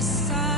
Sam.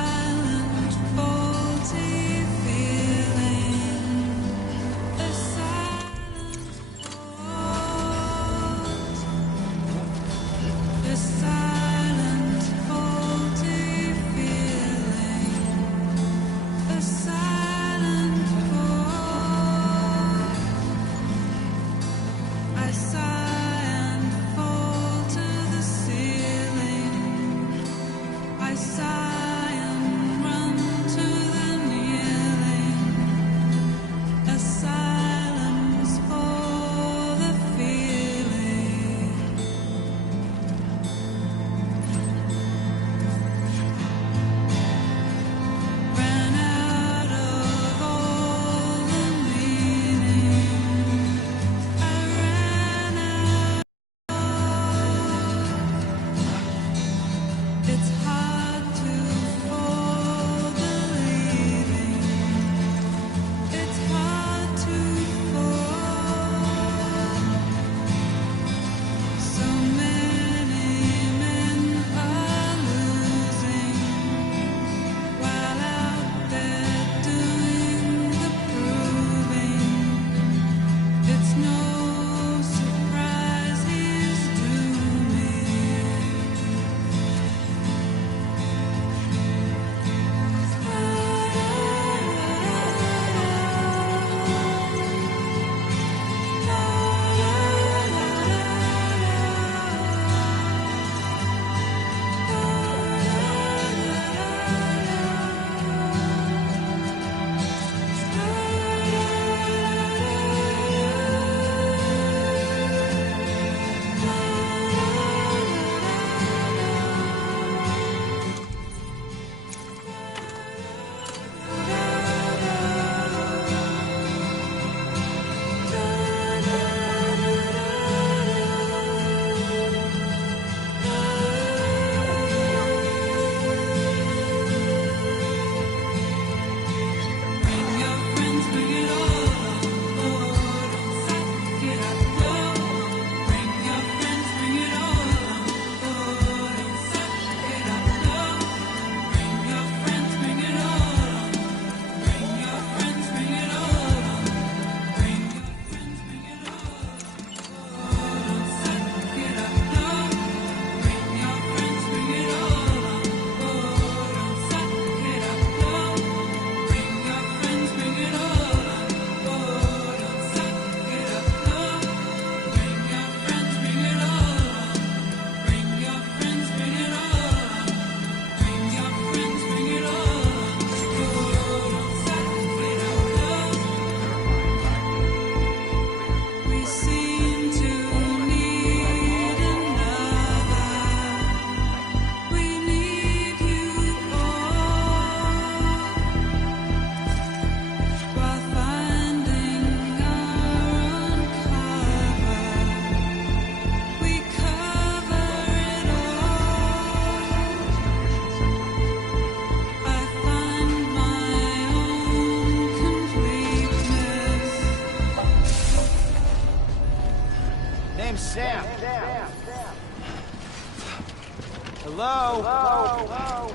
Hello? Hello?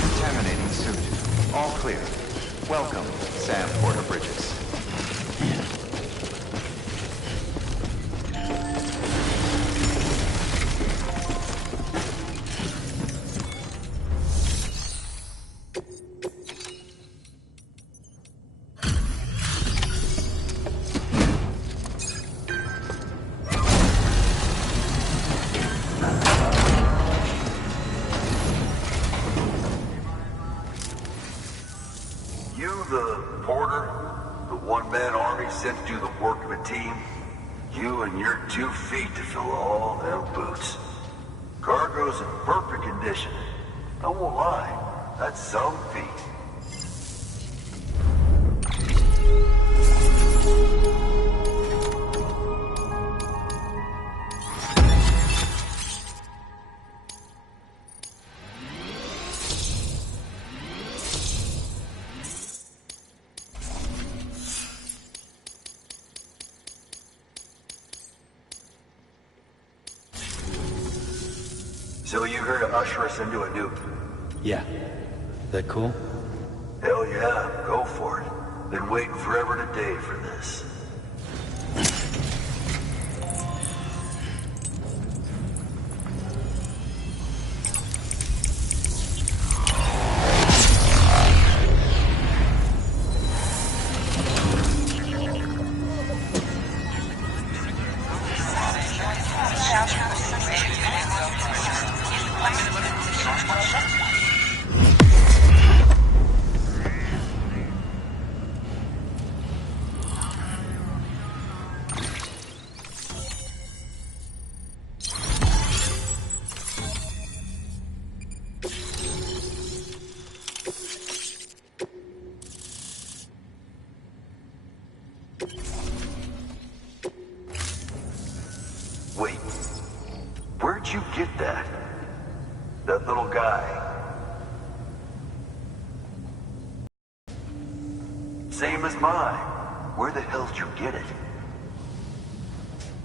Contaminating suit. All clear. Welcome, Sam Porter Bridges. You the porter? The one-man army sent to do the work of a team? You and your 2 feet to fill all them boots. Cargo's in perfect condition. I won't lie, that's some feat. So you here to usher us into a new... Yeah. That cool? Hell yeah, go for it. Been waiting forever today for this. Wait, where'd you get that? That little guy? Same as mine. Where the hell did you get it?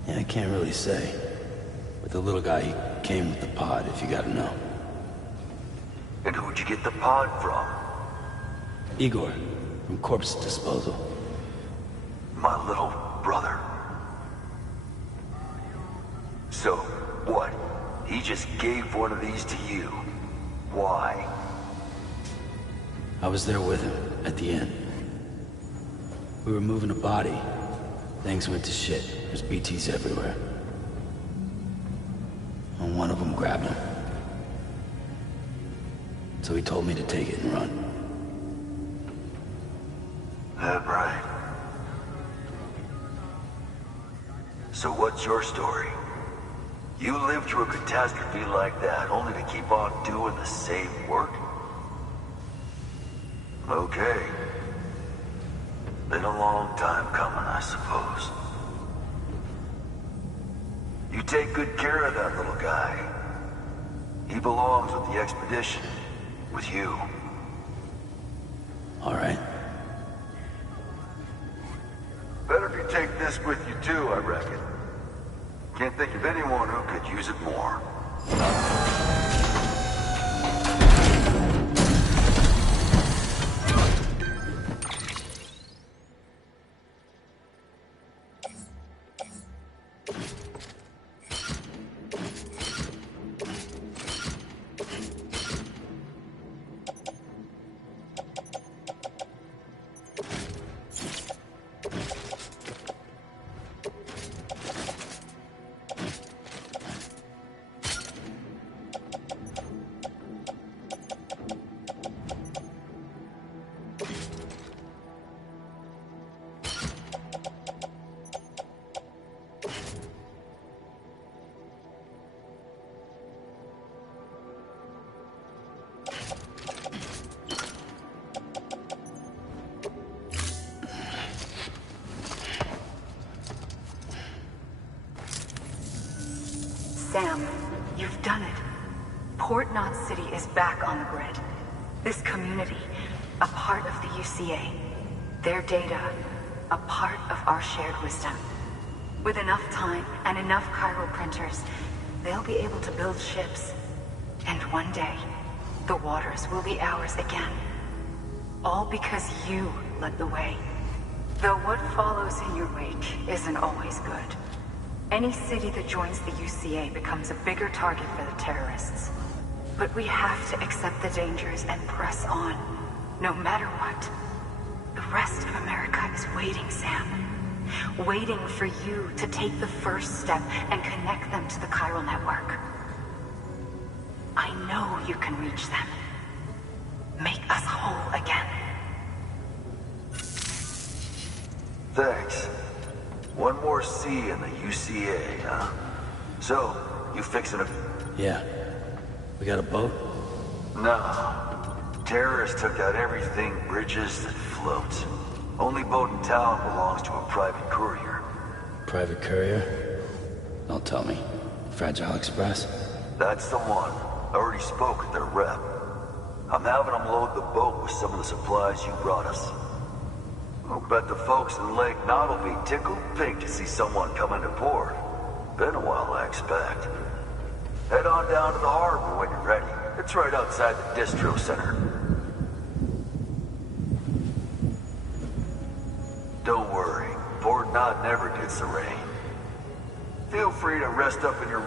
Yeah, I can't really say. With the little guy, he came with the pod, if you gotta know. And who'd you get the pod from? Igor, from Corpse Disposal. My little brother. So, what? He just gave one of these to you. Why? I was there with him, at the end. We were moving a body. Things went to shit. There's BTs everywhere. And one of them grabbed him. So he told me to take it and run. That right. So what's your story? You lived through a catastrophe like that, only to keep on doing the same work? Okay. Been a long time coming, I suppose. You take good care of that little guy. He belongs with the expedition. With you. All right. Better if you take this with you too, I reckon. Can't think of anyone who could use it more. Sam, you've done it. Port Knot City is back on the grid. This community, a part of the UCA. Their data, a part of our shared wisdom. With enough time and enough Cairo printers, they'll be able to build ships. And one day, the waters will be ours again. All because you led the way. Though what follows in your wake isn't always good. Any city that joins the UCA becomes a bigger target for the terrorists. But we have to accept the dangers and press on, no matter what. The rest of America is waiting, Sam. Waiting for you to take the first step and connect them to the chiral network. I know you can reach them. Make us whole again. Thanks. One more C in the UCA, huh? So, you fixing a... Yeah. We got a boat? No. Terrorists took out everything bridges that floats. Only boat in town belongs to a private courier. Private courier? Don't tell me. Fragile Express? That's the one. I already spoke with their rep. I'm having them load the boat with some of the supplies you brought us. I'll bet the folks in Lake Knot will be tickled pink to see someone come into port. Been a while, I expect. Head on down to the harbor when you're ready. It's right outside the distro center. Don't worry, Port Knot never gets the rain. Feel free to rest up in your...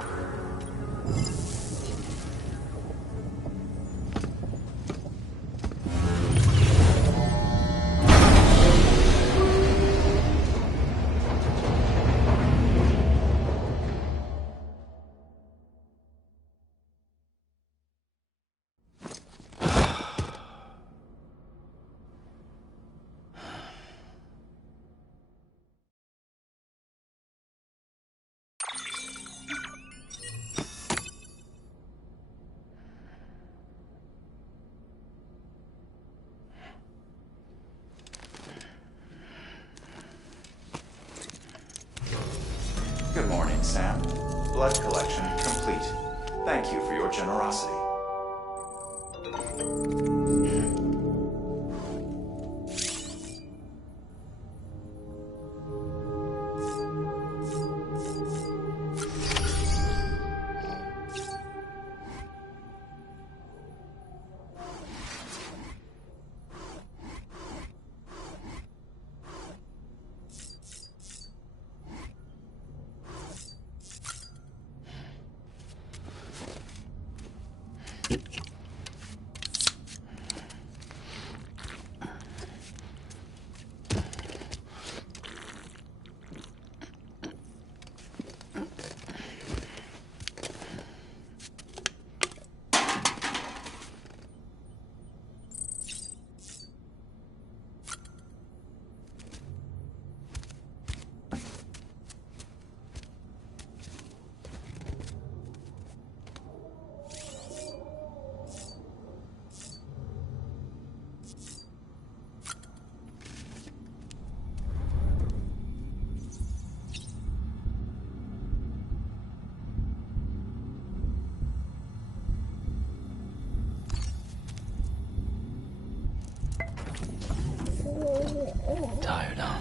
Good morning, Sam. Blood collection complete. Thank you for your generosity. Tired, huh?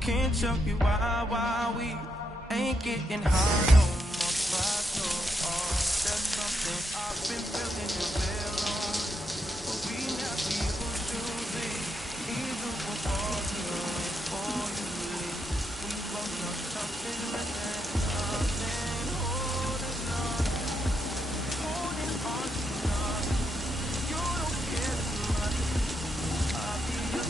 Can't show you why we ain't getting high no more. So, there's something I've been feeling a bit long, but we never used to be. Even before you leave, we both know something missing. Something holding on to us. You don't care too much. I'll be your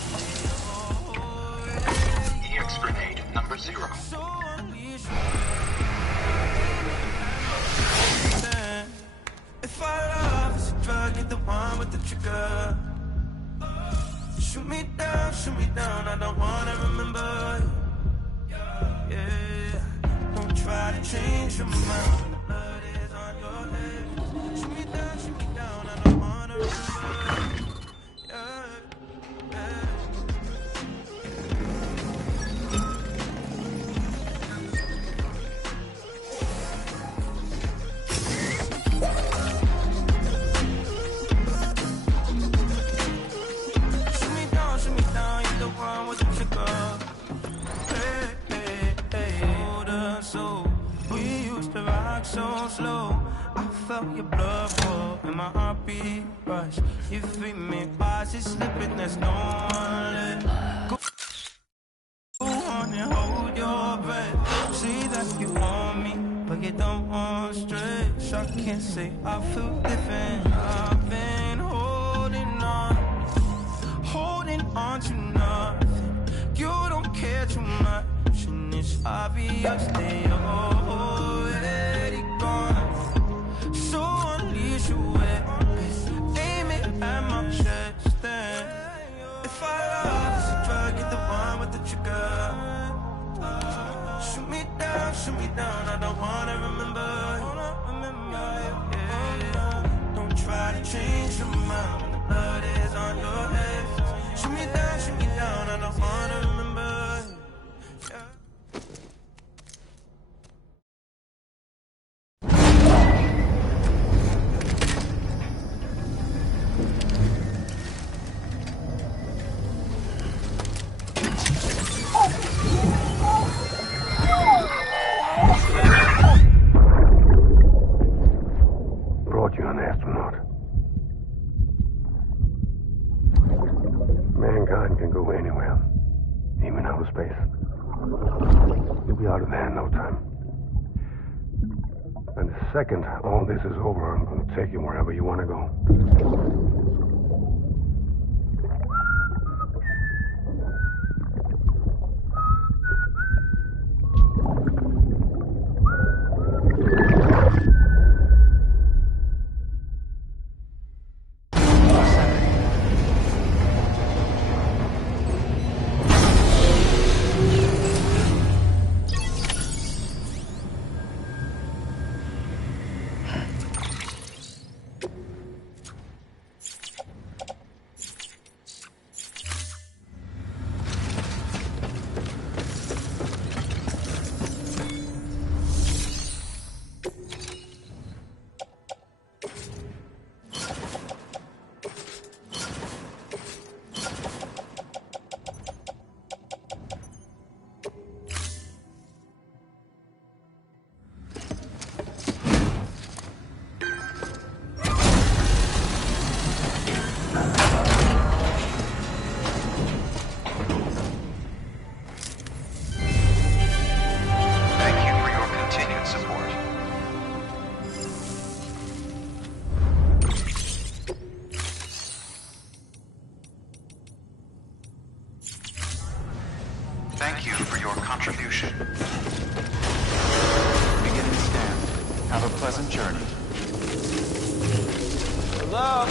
EX grenade number 0. If our love is a drug, you're the one with the trigger. Shoot me down, I don't wanna remember. Yeah, don't try to change your mind. The blood is on your head. Shoot me down, I don't wanna remember. Yeah, yeah. So slow, I felt your blood flow and my heartbeat rush. You feel me, fast, it's slipping, there's no one left. Go on and hold your breath. See that you want me, but you don't want straight. wish I can't say I feel different. I've been holding on to nothing. You don't care too much, and it's obvious that you're already gone. So unleash your weapon, aim it at my chest. Then, if I love is a drug, get the one with the trigger. Shoot me down, I don't wanna remember. Don't try to change your mind when the blood is on your head. Shoot me down, I don't wanna remember. Yeah. Brought you an astronaut. Mankind can go anywhere, even outer space. You'll be out of there in no time. And the second all this is over, I'm going to take you wherever you want to go. Thank you for your contribution. Beginning scan. Have a pleasant journey. Hello?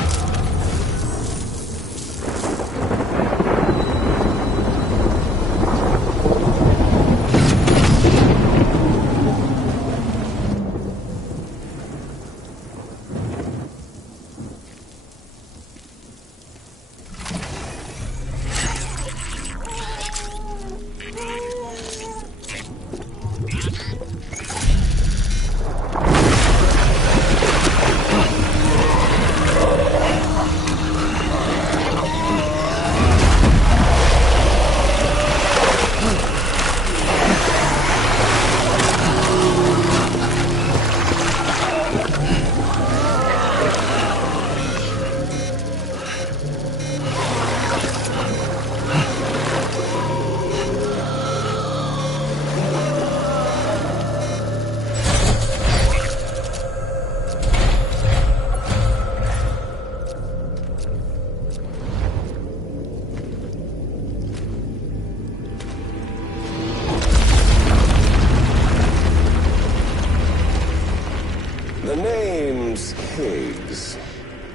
The name's Higgs,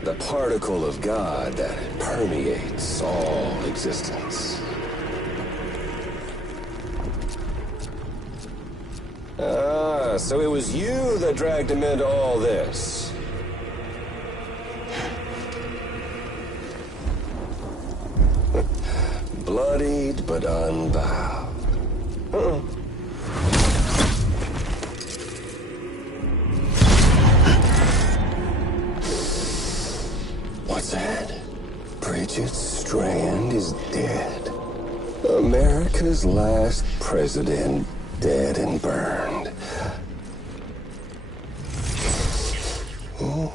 the particle of God that permeates all existence. Ah, so it was you that dragged him into all this. Bloodied but unbowed. What's that? Bridget Strand is dead. America's last president dead and burned. Oh,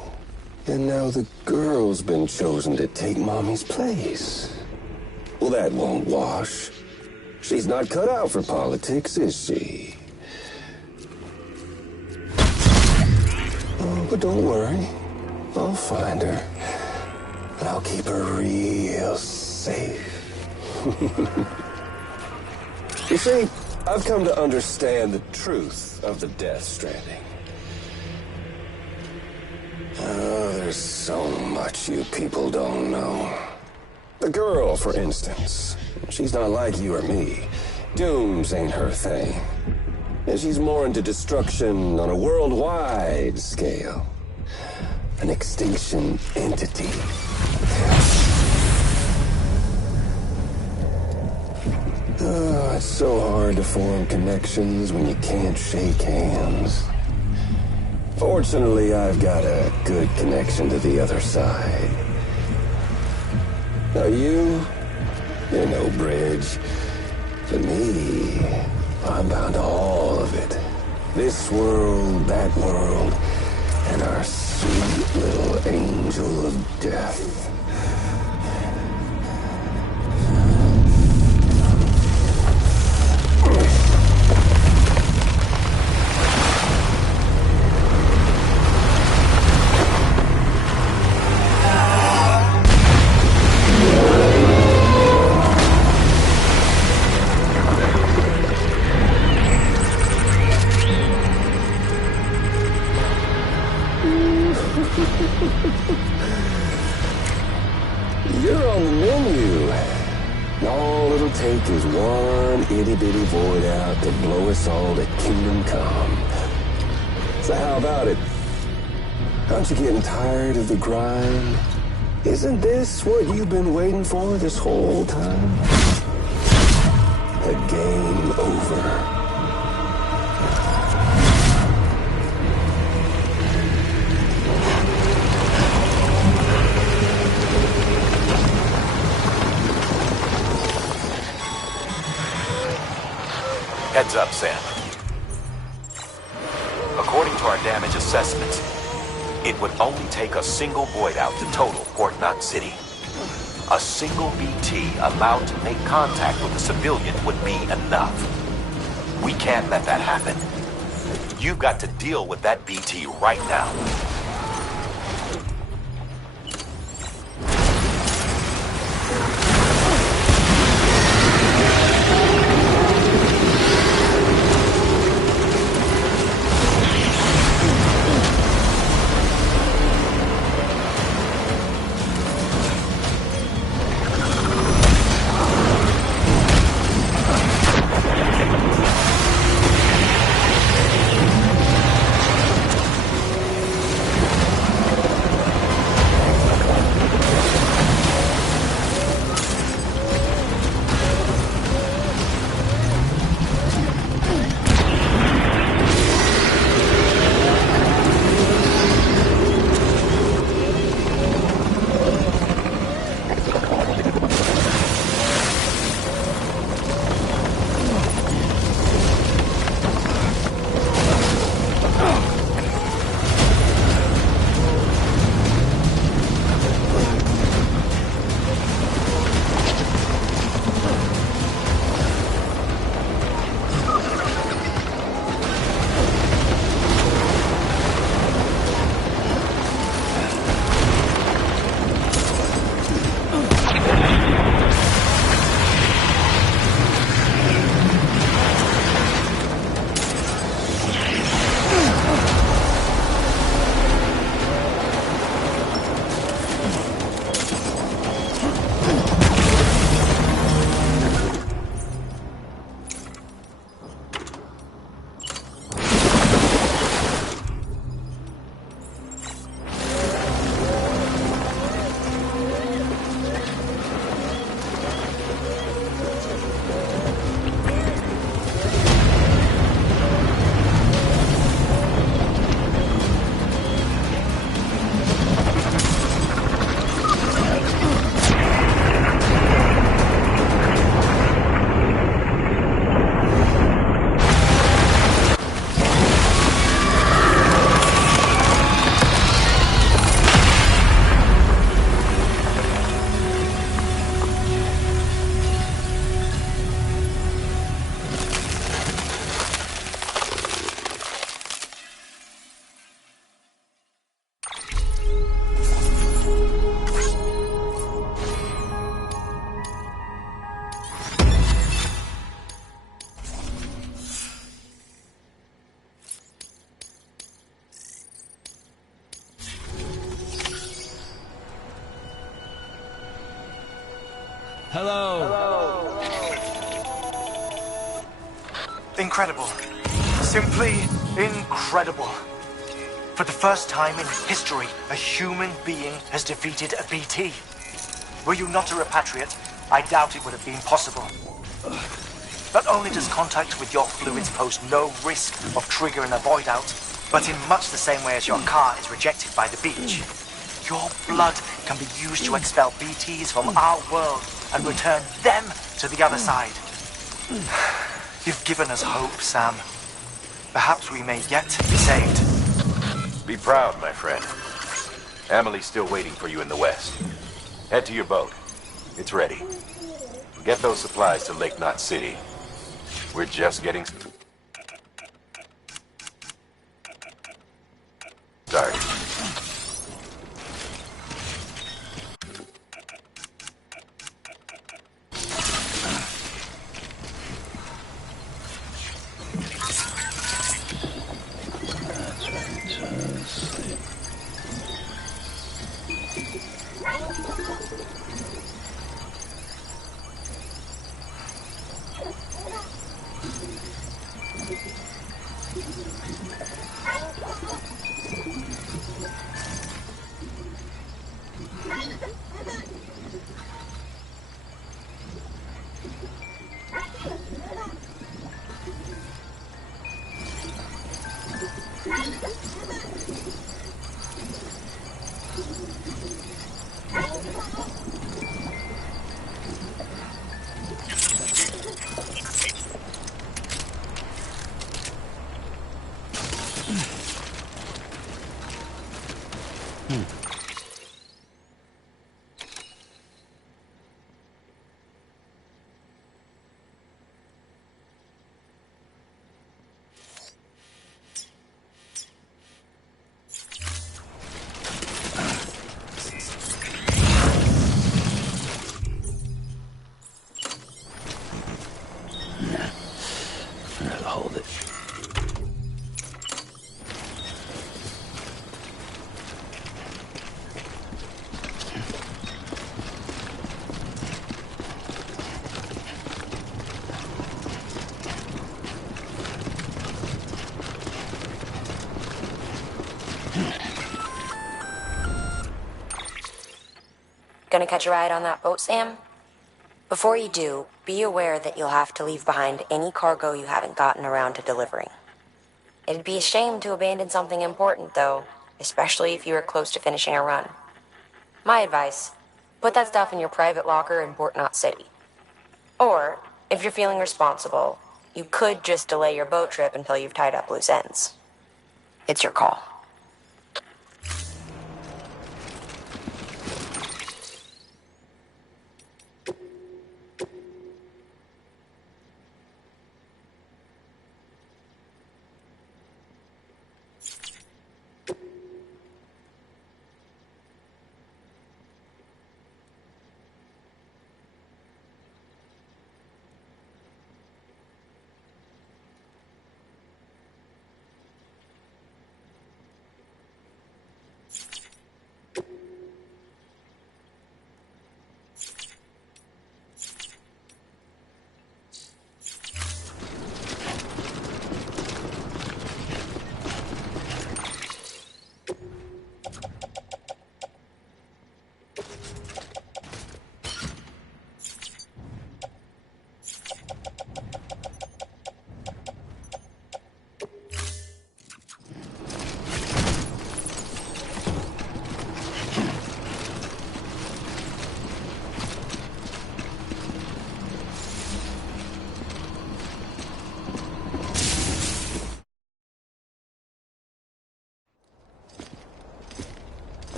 and now the girl's been chosen to take Mommy's place. Well, that won't wash. She's not cut out for politics, is she? Oh. But don't worry. I'll find her. And I'll keep her real safe. You see, I've come to understand the truth of the Death Stranding. Oh, there's so much you people don't know. The girl, for instance. She's not like you or me. Dooms ain't her thing. And she's more into destruction on a worldwide scale. An extinction entity. Oh, it's so hard to form connections when you can't shake hands. Fortunately, I've got a good connection to the other side. Now you're no bridge. But me, I'm bound to all of it. This world, that world, and our sweet little angel of death. You're on the menu. All it'll take is one itty-bitty void out to blow us all to kingdom come. So how about it? Aren't you getting tired of the grind? Isn't this what you've been waiting for this whole time? The game over. Heads up, Sam. According to our damage assessments, it would only take a single void out to total Port Knot City. A single BT allowed to make contact with a civilian would be enough. We can't let that happen. You've got to deal with that BT right now. Hello. Incredible. Simply incredible. For the first time in history, a human being has defeated a BT. Were you not a repatriate, I doubt it would have been possible. Not only does contact with your fluids pose no risk of triggering a void out, but in much the same way as your car is rejected by the beach, your blood can be used to expel BTs from our world and return them to the other side. You've given us hope, Sam. Perhaps we may yet be saved. Be proud, my friend. Emily's still waiting for you in the west. Head to your boat. It's ready. Get those supplies to Lake Knot City. We're just getting started. Hold it. Gonna catch a ride on that boat, Sam? Before you do, be aware that you'll have to leave behind any cargo you haven't gotten around to delivering. It'd be a shame to abandon something important, though, especially if you were close to finishing a run. My advice, put that stuff in your private locker in Port Knot City. Or, if you're feeling responsible, you could just delay your boat trip until you've tied up loose ends. It's your call.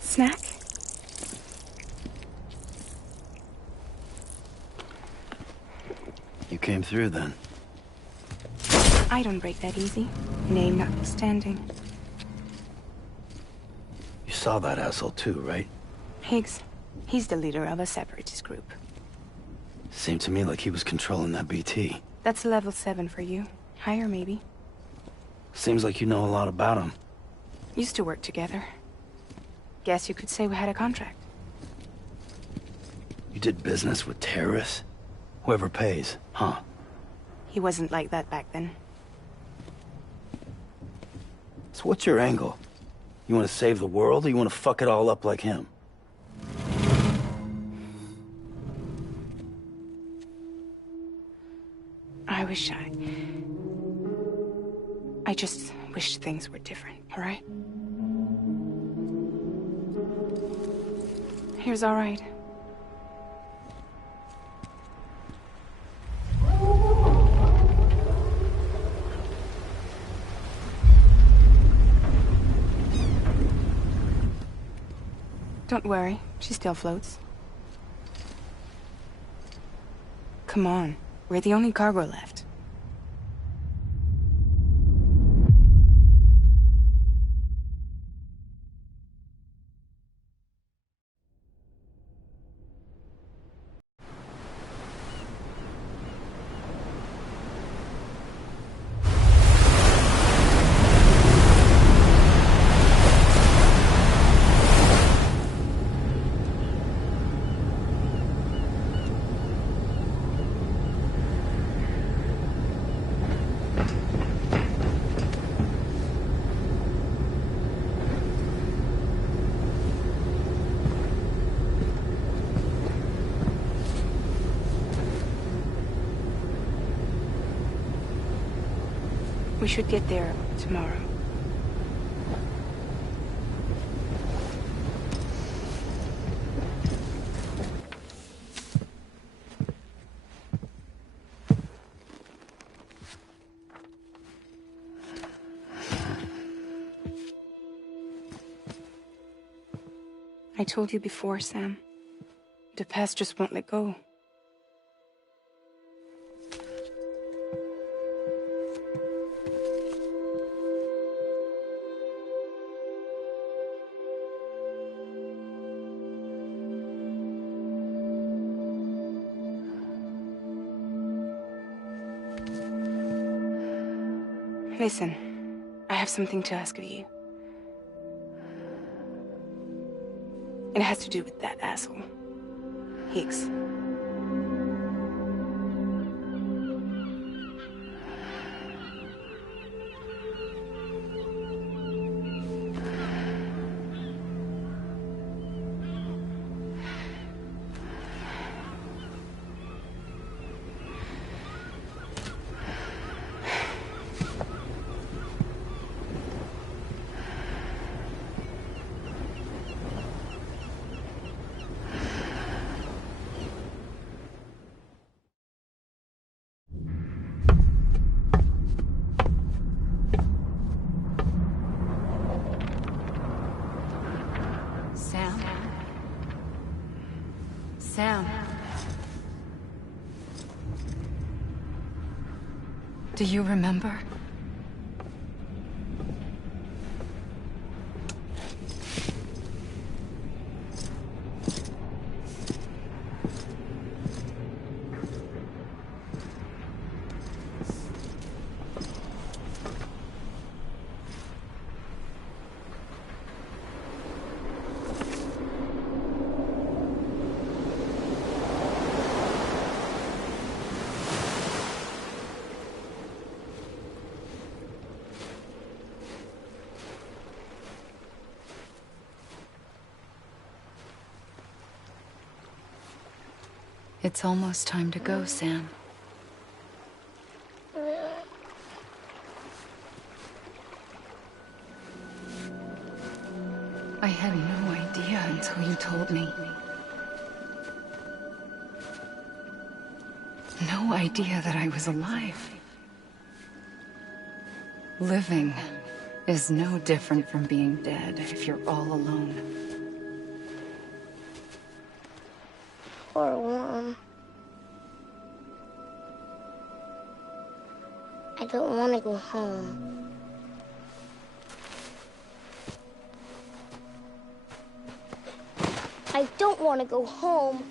Snack? You came through then. I don't break that easy. Name notwithstanding. You saw that asshole too, right? Higgs. He's the leader of a separatist group. Seemed to me like he was controlling that BT. That's level 7 for you. Higher, maybe. Seems like you know a lot about him. Used to work together. Guess you could say we had a contract. You did business with terrorists? Whoever pays, huh? He wasn't like that back then. So what's your angle? You want to save the world, or you want to fuck it all up like him? I just wish things were different, all right? Here's all right. Don't worry, she still floats. Come on, we're the only cargo left. We should get there tomorrow. I told you before, Sam. The past just won't let go. Listen, I have something to ask of you. It has to do with that asshole, Higgs. Sam. Do you remember? It's almost time to go, Sam. I had no idea until you told me. No idea that I was alive. Living is no different from being dead if you're all alone. Poor worm. I don't want to go home. I don't want to go home.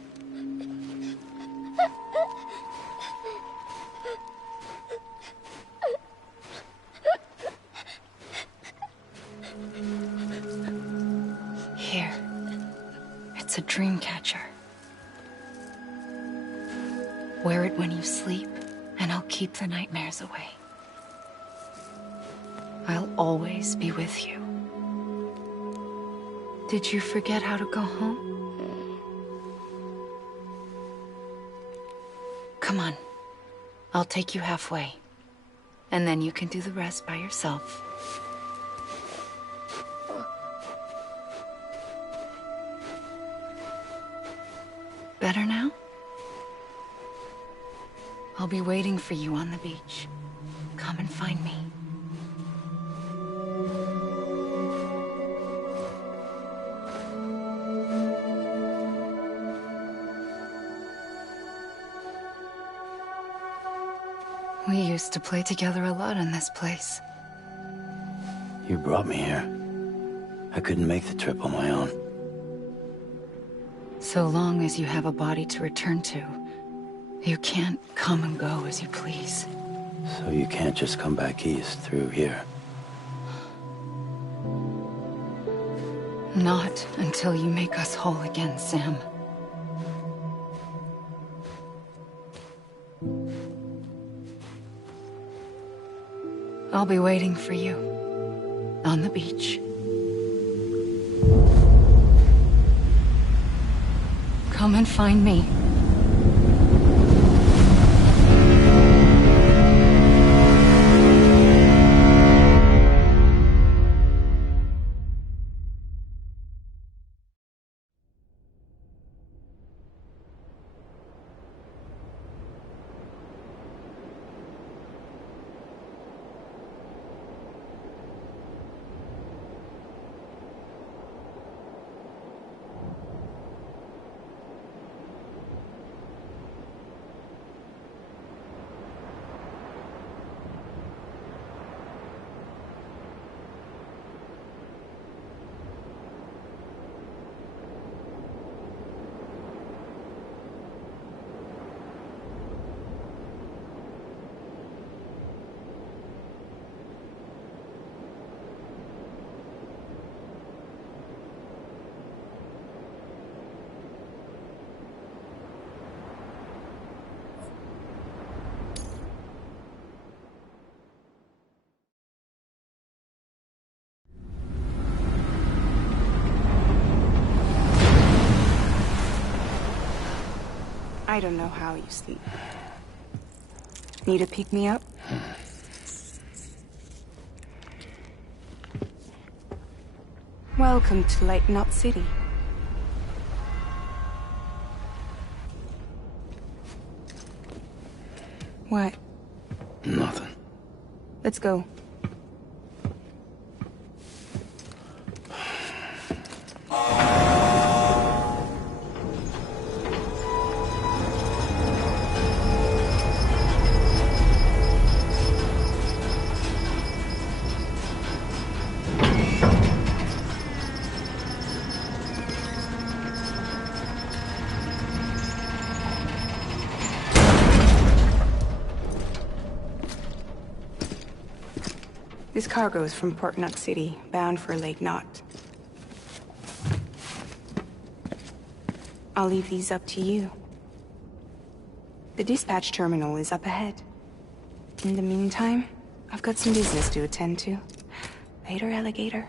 It's a dream catcher. Wear it when you sleep, and I'll keep the nightmares away. I'll always be with you. Did you forget how to go home? Come on. I'll take you halfway. And then you can do the rest by yourself. Better now? I'll be waiting for you on the beach. Come and find me. We used to play together a lot in this place. You brought me here. I couldn't make the trip on my own. So long as you have a body to return to, you can't come and go as you please. So you can't just come back east through here? Not until you make us whole again, Sam. I'll be waiting for you on the beach. Come and find me. I don't know how you sleep. Need to pick me up? Welcome to Lake Knot City. What? Nothing. Let's go. This cargo is from Port Knot City, bound for Lake Knot. I'll leave these up to you. The dispatch terminal is up ahead. In the meantime, I've got some business to attend to. Later, alligator.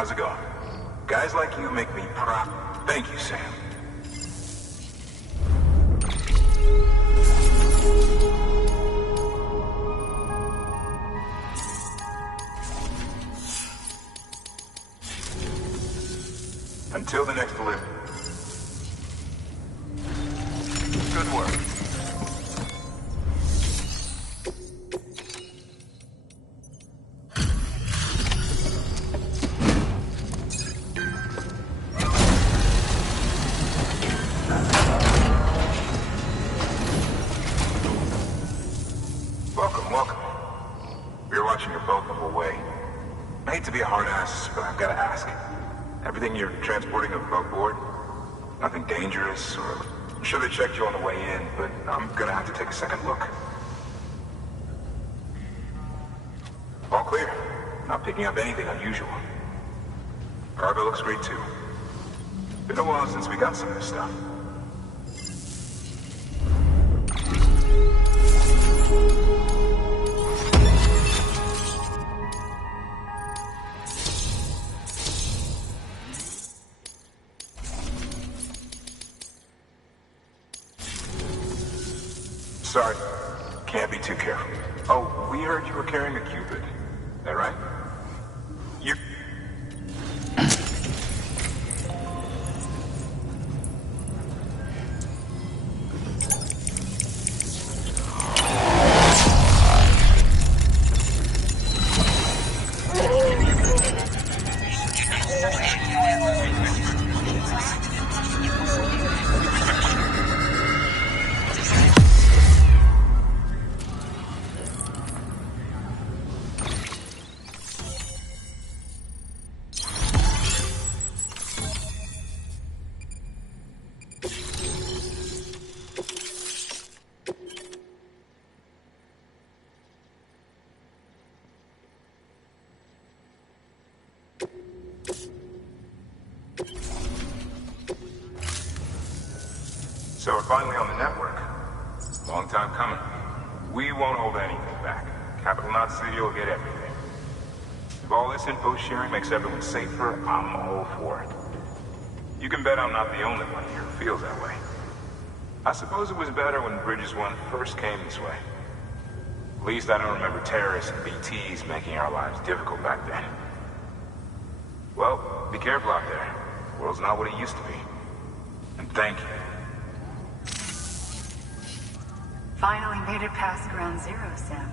How's it going? Guys like you make me proud. Thank you, Sam. Until the next delivery. Good work. Welcome, welcome. We were watching your boat the whole way. I hate to be a hard ass, but I've got to ask. Everything you're transporting above board? Nothing dangerous, or... I'm sure they checked you on the way in, but I'm gonna have to take a second look. All clear. Not picking up anything unusual. Cargo looks great too. Been a while since we got some of this stuff. Sorry, can't be too careful. Oh, we heard you were carrying a Cupid. Is that right? You... So we're finally on the network. Long time coming. We won't hold anything back. Capital Knot City will get everything. If all this info sharing makes everyone safer, I'm all for it. You can bet I'm not the only one here who feels that way. I suppose it was better when Bridges 1 first came this way. At least I don't remember terrorists and BTs making our lives difficult back then. Well, be careful out there. The world's not what it used to be. And thank you. Finally made it past ground zero, Sam.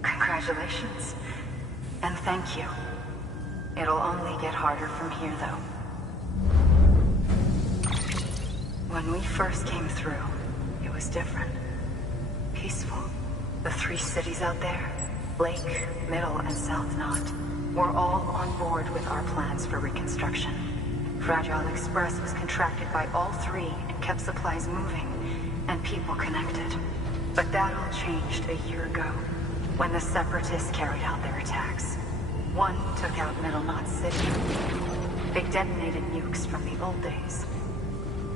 Congratulations. And thank you. It'll only get harder from here, though. When we first came through, it was different. Peaceful. The 3 cities out there, Lake, Middle, and South Knot, were all on board with our plans for reconstruction. Fragile Express was contracted by all 3 and kept supplies moving, and people connected. But that all changed a year ago, when the Separatists carried out their attacks. One took out Middle Knot City. They detonated nukes from the old days.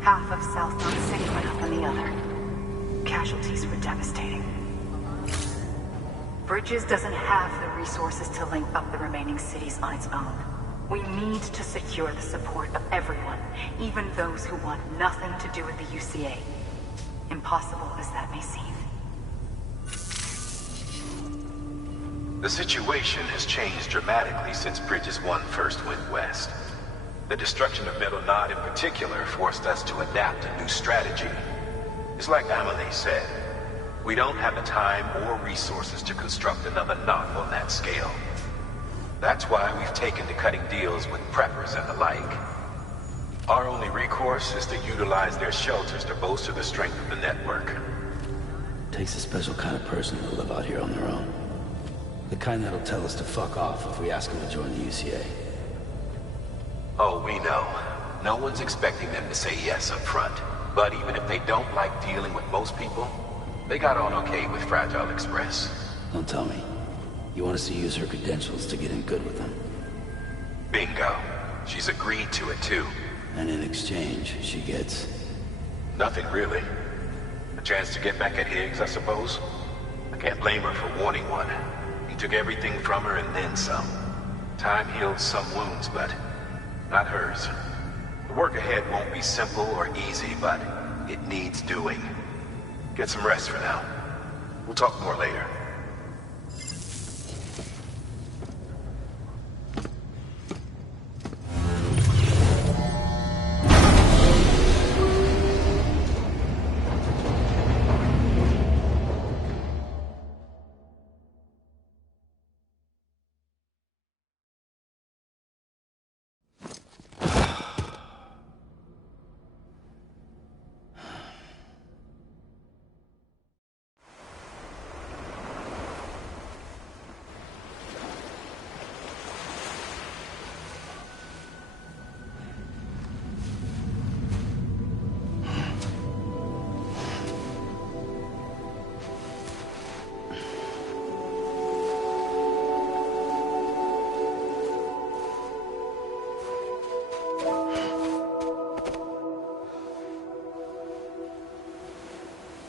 Half of South Knot City went up in the other. Casualties were devastating. Bridges doesn't have the resources to link up the remaining cities on its own. We need to secure the support of everyone, even those who want nothing to do with the UCA. Impossible as that may seem. The situation has changed dramatically since Bridges 1 first went west. The destruction of Middle Knot in particular forced us to adapt a new strategy. It's like Amelie said, we don't have the time or resources to construct another knot on that scale. That's why we've taken to cutting deals with preppers and the like. Our only recourse is to utilize their shelters to bolster the strength of the network. Takes a special kind of person to live out here on their own. The kind that'll tell us to fuck off if we ask them to join the UCA. Oh, we know. No one's expecting them to say yes up front. But even if they don't like dealing with most people, they got on okay with Fragile Express. Don't tell me. You want us to use her credentials to get in good with them? Bingo. She's agreed to it too. And in exchange, she gets... Nothing really. A chance to get back at Higgs, I suppose. I can't blame her for wanting one. He took everything from her and then some. Time heals some wounds, but not hers. The work ahead won't be simple or easy, but it needs doing. Get some rest for now. We'll talk more later.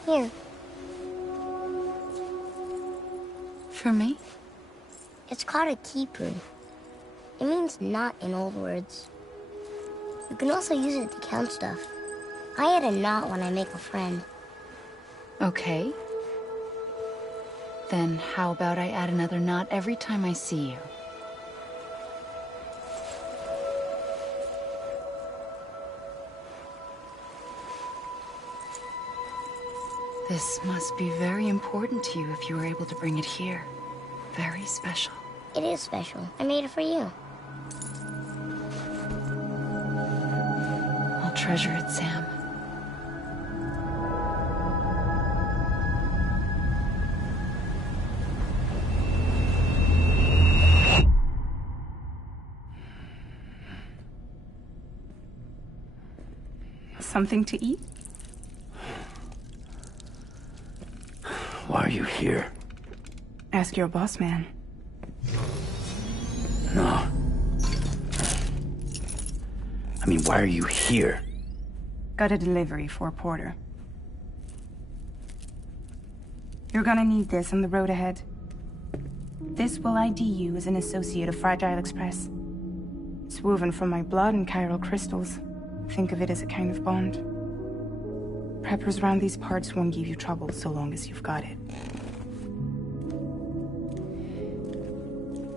Here. For me? It's called a keeper. It means knot in old words. You can also use it to count stuff. I add a knot when I make a friend. Okay. Then how about I add another knot every time I see you? This must be very important to you if you were able to bring it here. Very special. It is special. I made it for you. I'll treasure it, Sam. Something to eat? Why are you here? Ask your boss man. No. I mean, why are you here? Got a delivery for Porter. You're gonna need this on the road ahead. This will ID you as an associate of Fragile Express. It's woven from my blood and chiral crystals. Think of it as a kind of bond. Preppers around these parts won't give you trouble so long as you've got it.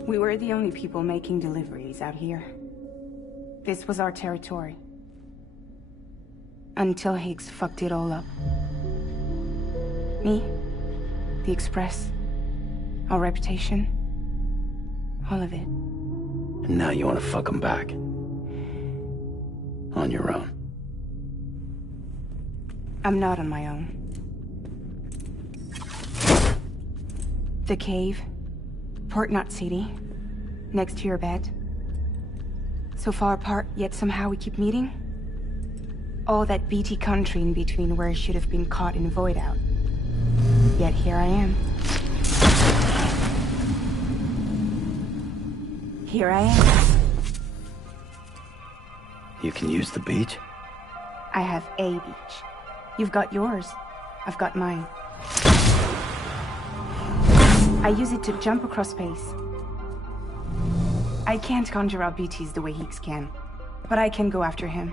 We were the only people making deliveries out here. This was our territory. Until Higgs fucked it all up. Me, the Express, our reputation, all of it. And now you want to fuck them back. On your own. I'm not on my own. The cave, Port Knot City, next to your bed. So far apart, yet somehow we keep meeting. All that BT country in between where I should have been caught in Void Out. Yet here I am. Here I am. You can use the beach? I have a beach. You've got yours. I've got mine. I use it to jump across space. I can't conjure out BTs the way Higgs can, but I can go after him.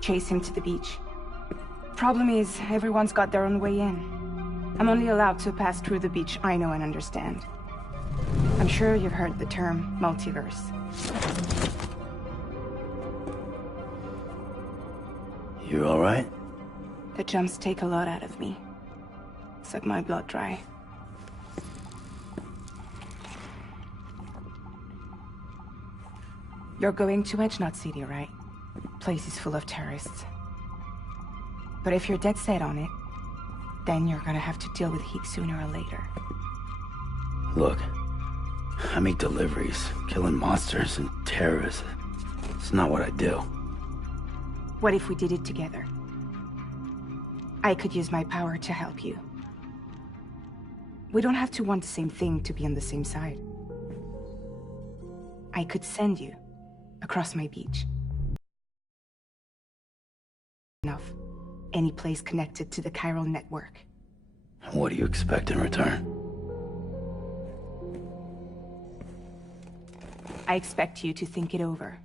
Chase him to the beach. Problem is, everyone's got their own way in. I'm only allowed to pass through the beach I know and understand. I'm sure you've heard the term multiverse. You all right? The jumps take a lot out of me. Suck my blood dry. You're going to Edge Knot City, right? Place is full of terrorists. But if you're dead set on it, then you're gonna have to deal with Higgs sooner or later. Look, I make deliveries, killing monsters and terrorists. It's not what I do. What if we did it together? I could use my power to help you. We don't have to want the same thing to be on the same side. I could send you across my beach. Enough. Any place connected to the chiral network. What do you expect in return? I expect you to think it over.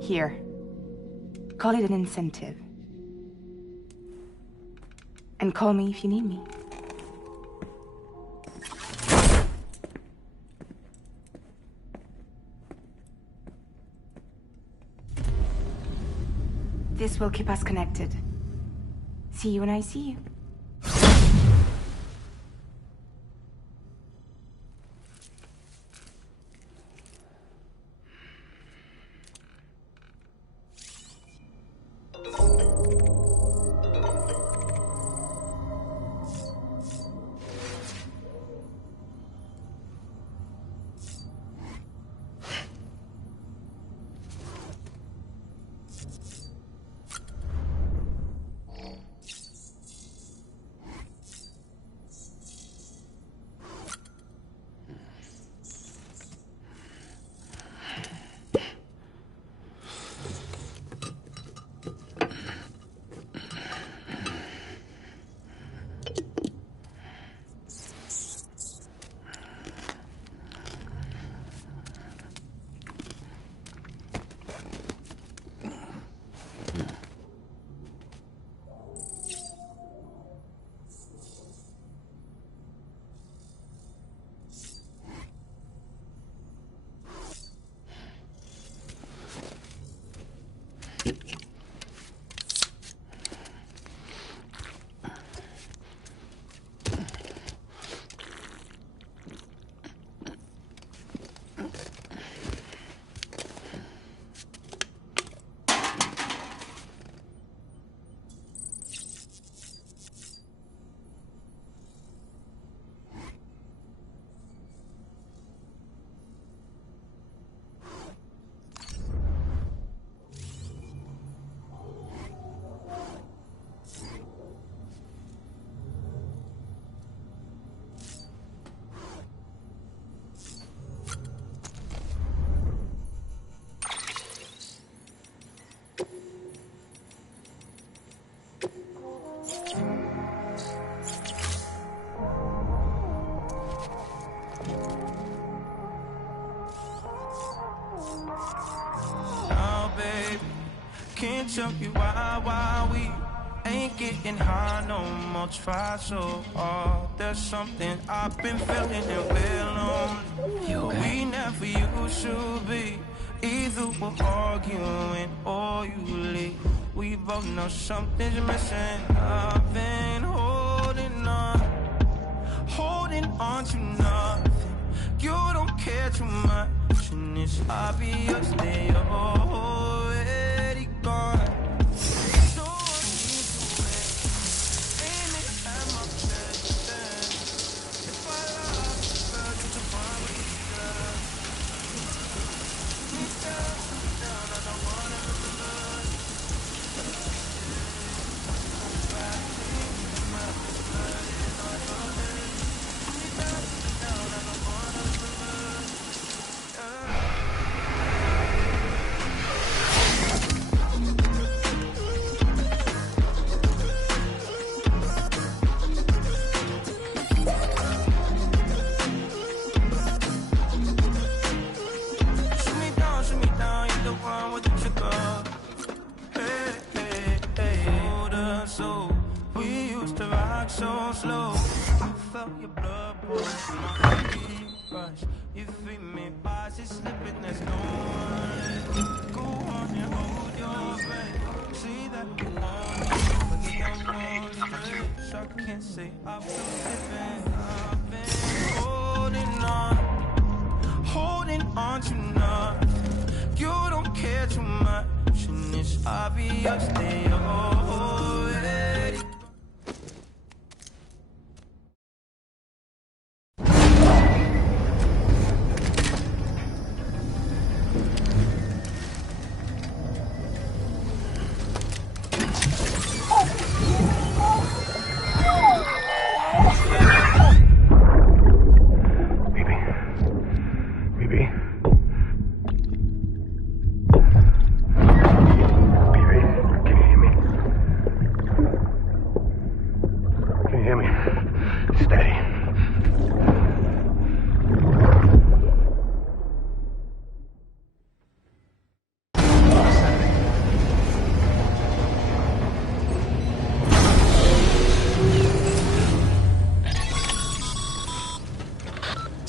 Here. Call it an incentive. And call me if you need me. This will keep us connected. See you when I see you. Can't tell you why we ain't getting high no more. Try so hard. There's something I've been feeling and we're lonely. You okay? But we never used to be. Either we're arguing or you leave. We both know something's missing. I've been holding on to nothing. You don't care too much, and it's obvious that you're already gone. So I need to aim it at my chest. If I lost the bird, you to find me down. Me down, I don't wanna lose. Back in my blood is on your head. Me down, I don't wanna lose. Shoot me down, you're the one with the trigger. Hey, hey, hey. Older soul, we used to rock so slow. I felt your blood push, my heartbeat rush. You feel me, eyes is slipping, there's no one. Go on and hold your breath. See that you want me, but you don't go straight. So I can't say I've been living. I've been holding on to nothing. You don't care too much, and it's obvious that you're already. Can you hear me?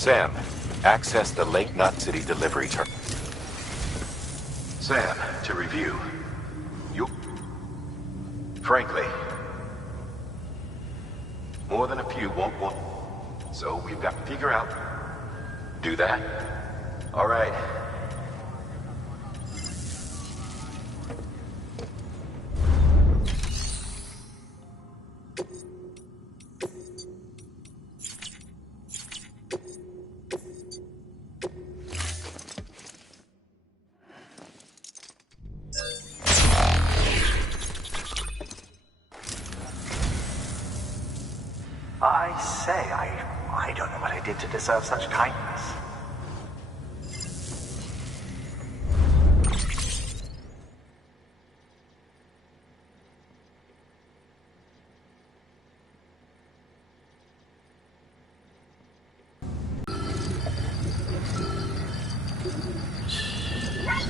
Sam, access the Lake Knot City delivery terminal. Sam, to review. Frankly, more than a few won't want. So we've got to figure out. Do that? All right. I say, I don't know what I did to deserve such kindness.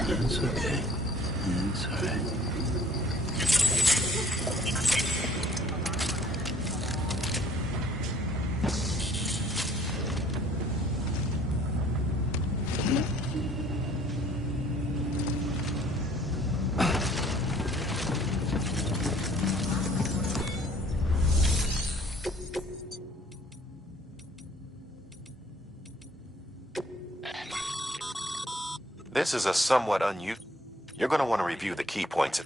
It's okay. It's alright. This is a somewhat unusual. You're going to want to review the key points.